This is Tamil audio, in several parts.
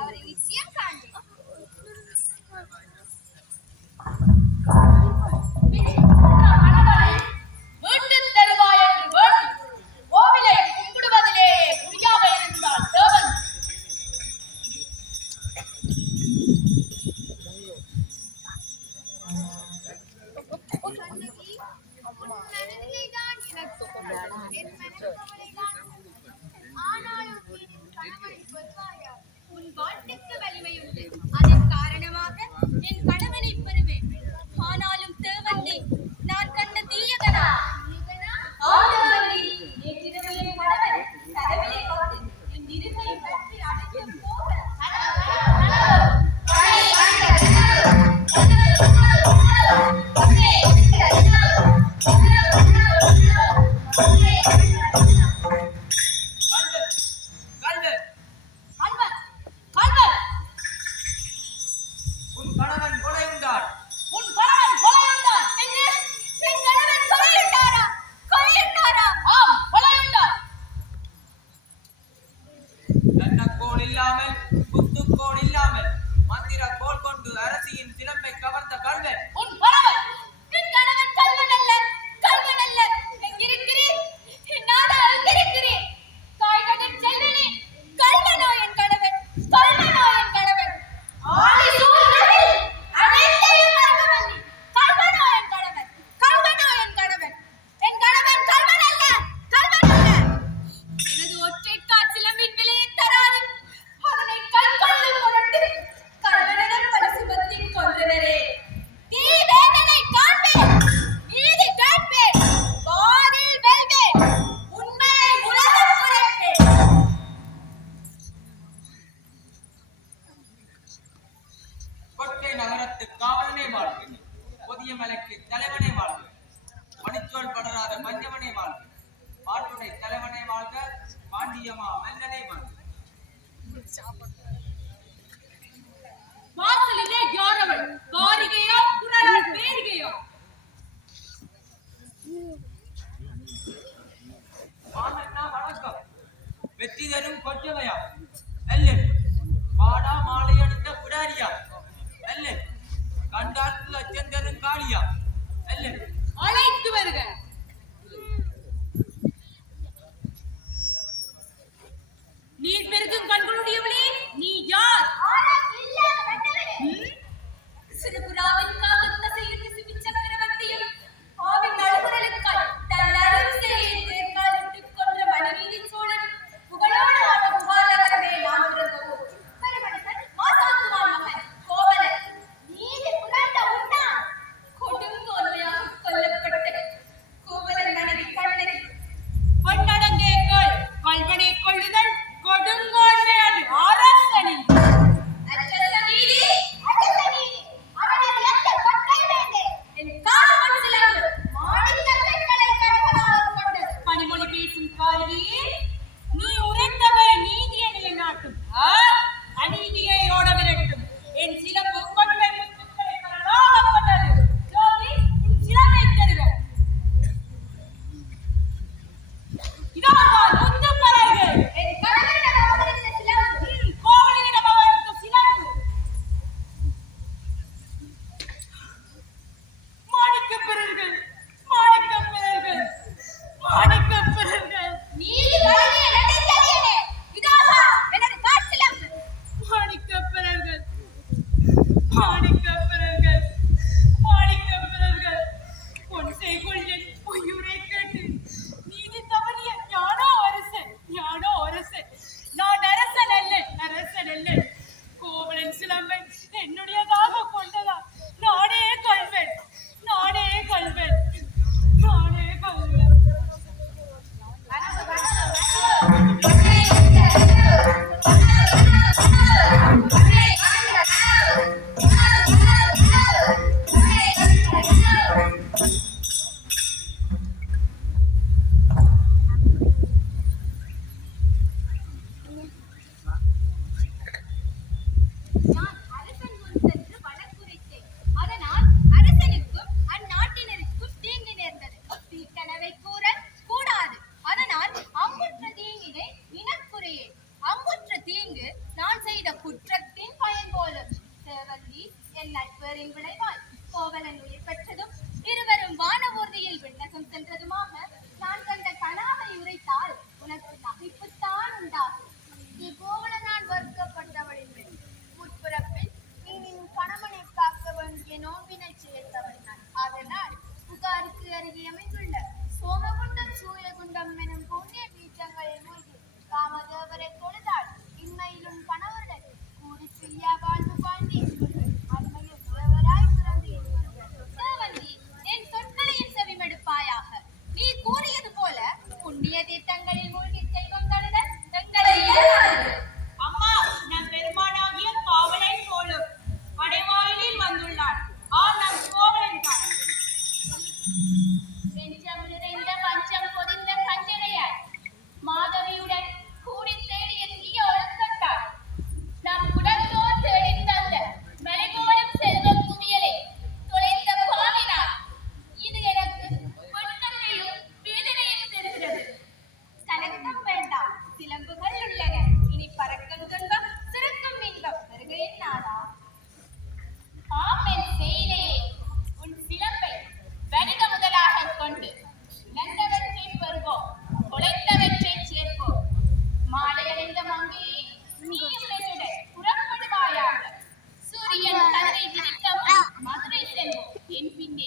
அவரை நிச்சயம் காண்பேன். உன் வாழ்க்கைக்கு வலிமை உண்டு. அதன் காரணமாக என் கணவனை பெறுவேன். ஆனாலும் தேவந்தி, நான் கண்ட தீயகனா என் கணவன் கதவிலே வந்து என் இருமையை பற்றி அடைத்து போக காவலனே வாழ்க, புதிய மலைக்கு தலைவனே வாழ்க, மணிச்சோல் படராத மஞ்சவனே வாழ்க, பாட்டுடை தலைவனே வாழ்க, பாண்டியமா மன்னனே வாழ்க. வாசலிலே யாரவள்? காரிகையோ குரலால் பேரிகையோ? மாமன்னா வணக்கம். வெற்றி தரும் கொற்றவையா அல்ல, பாடா மாலை அணிந்த புடாரியா அல்ல, கண்டால் அச்சந்தரும் காளியா அல்ல, அழைத்து வருக. நீர் பெருகும் கண்களுடையவளே, நீ யார்? சிறுபுறாவிற்காக செய்து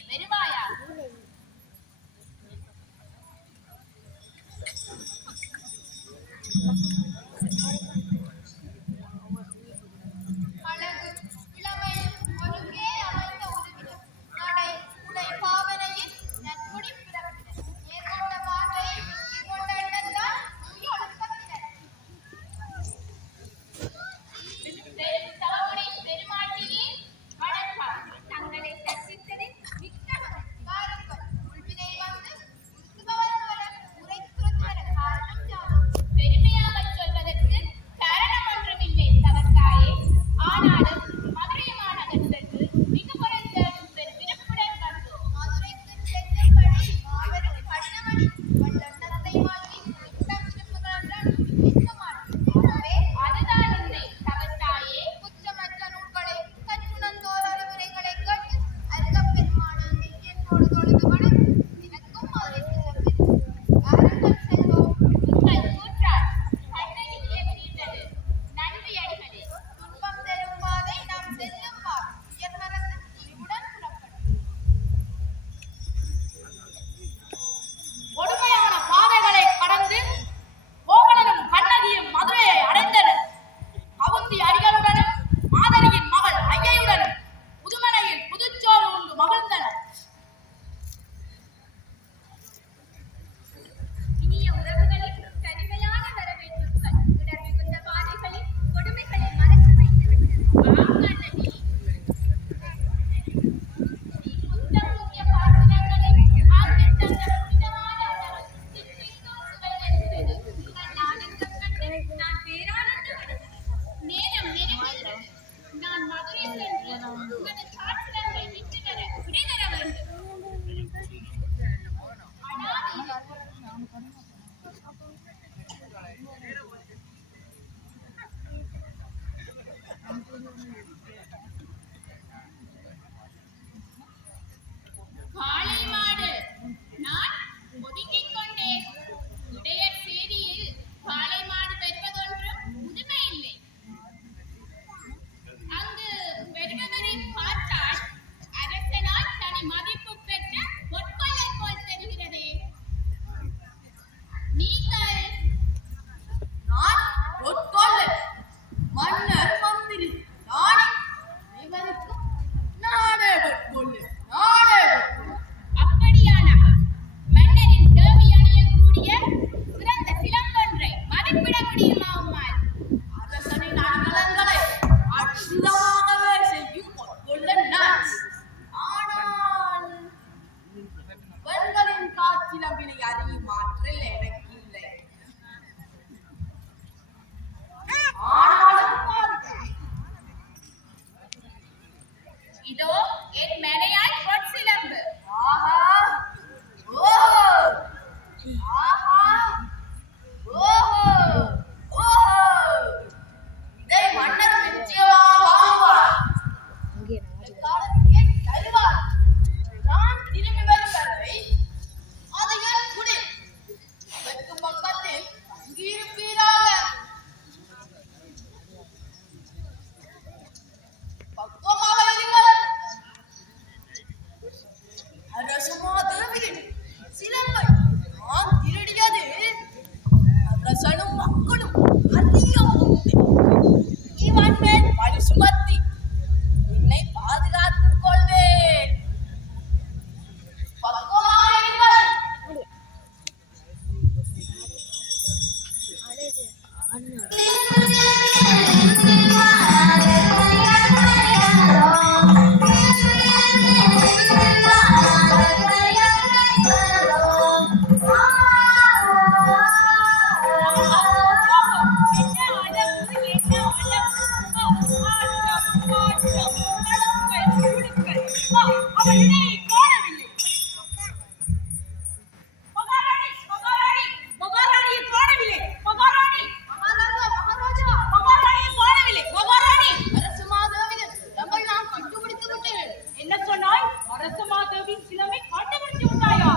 வீடு வருவாயா? அழகு இளமை ஒருங்கே அமைந்த உருவிடம் நடை உடை பாவனையில் நன்முடி பிறப்பினர் ஏற்கொண்ட பார்வை கொண்ட இடம்தான் தூய ஒழுக்கத்தினர் தவமுறை பெருமாட்டியே வணக்கம். தங்களை தரிசித்ததில் மிக்க மகிழ்ச்சி. வாருங்கள். உள்வினை வந்து உருக்குபவர் போல உரைத்துரைத்து வர காரணம் யாதோ? பெருமையாகச் சொல்வதற்கு காரணம் ஒன்றுமில்லை தவத்தாயே. ஆனாலும் மதுரை மாநகர் சென்று மிக குறைந்த விருப்புடன் வந்தோம். மதுரைக்குச் செல்லும்படி மாபெரும் கடினமணி வல்லெண்ணத்தை மாற்றி யுத்தம் சிறப்புகளென்றால் நிற்க மாட்டோம். ஆகவே அதுதான் உண்மை தவத்தாயே. குற்றமற்ற நூல்களை கற்றுணர்ந்தோர் அறிவுரைகளை கேட்டு அருகப் பெருமானார் நெஞ்சோடு தொழுது வணங்கு. எனக்கும் மதுரை செல்ல வாருங்கள் செல்வோம். உங்கள் கூற்றால் கண்ணையில் ஏறிவிட்டது. நன்றி அடிகளே. துன்பம் தரும் பாதை நாம் செல்லும் பாதை. உயர் மறந்து துணிவுடன் புறப்படும். கொடுமையான பாதைகளை கடந்து கோவலனும் கண்ணகியும் மதுரையை அடைந்தனர். கவுந்தி அடிகளுடனும் மாதரியின் மகள் ஐயையுடனும் புதுமனையில் புதுச்சோறு உண்டு மகிழ்ந்தனர். இனிய உறவுகளின் கனிமையான வரவேற்புகள் இடர் மிகுந்த பாதைகளில் கொடுமைகளை மறக்க வைத்துவிட்டது. ஆம் கண்ணகி. நீ புத்தம் புதிய பாத்திரங்களை ஆக்கித் தந்த புனிதமான உணவு சிற்றின்பம் சுவையளித்தது. உங்கள் ஆனந்தம் கண்டு நான் பேரானந்தமடைந்தேன். நேரம் நெருங்குகிறது. நான் மதுரை சென்று உனது சாட்சியங்களை விட்டு வர விடை தர வேண்டும். அனாதை காளை மாடு நான் ஒதுங்கிக் கொண்டேன். இடையர் சேரியில் காளை மாடு பெறுவதொன்றும் புதுமை இல்லை. அங்கு பெறுபவரை பார்த்தால் அரசனால் தனி மதிப்பு பெற்ற பொற்கொள்ளை போல் தெரிகிறதே. நீங்கள் நான் பொற்கொள்ளன், மன்னர் மந்திரி நானே. அனைவருக்கும் நானே பொற்கொள்ளன், நானே பொற்கொள்ளன். அப்படியானால் மன்னரின் தேவி அணியக்கூடிய சிறந்த சிலம்பொன்றை மதிப்பிட முடியுமா உம்மால்? அரசனின் அணிகலன்களை அற்புதமாகவே செய்யும் பொற்கொள்ளன் நான். ஆனால் பெண்களின் காற்றிலம்பினை அறியும் ஆற்றல் எனக்கு இல்லை. ஆனாலும் பார்க்கிறேன். இதோ என் மேனையாய் பொற்சிலம்பு. ஆஹா, ஓஹோ, ஆஹா, ஓஹோ, ஓஹோ. இதை மன்னர் நிச்சயமாக வாங்குவார். காலத்திலே தருவார். நான் திரும்பி வரும் வரை அது என் குடில். அதற்கு பக்கத்தில் தங்கியிருப்பீராக. பக்குவமாக இருங்கள். அரசுமாதேவியின் சிலம்பை நான் திருடியது அரசனும் மக்களும் அறிய முன்பே இவன் மேல் பழி சுமத்தி என்னை பாதுகாத்துக் கொள்வேன். பக்குவமாக இருங்கள். என்ன சொன்னாய்? அரச மாதேவின் சிலமை காட்டவர்த்தி உண்டாயா?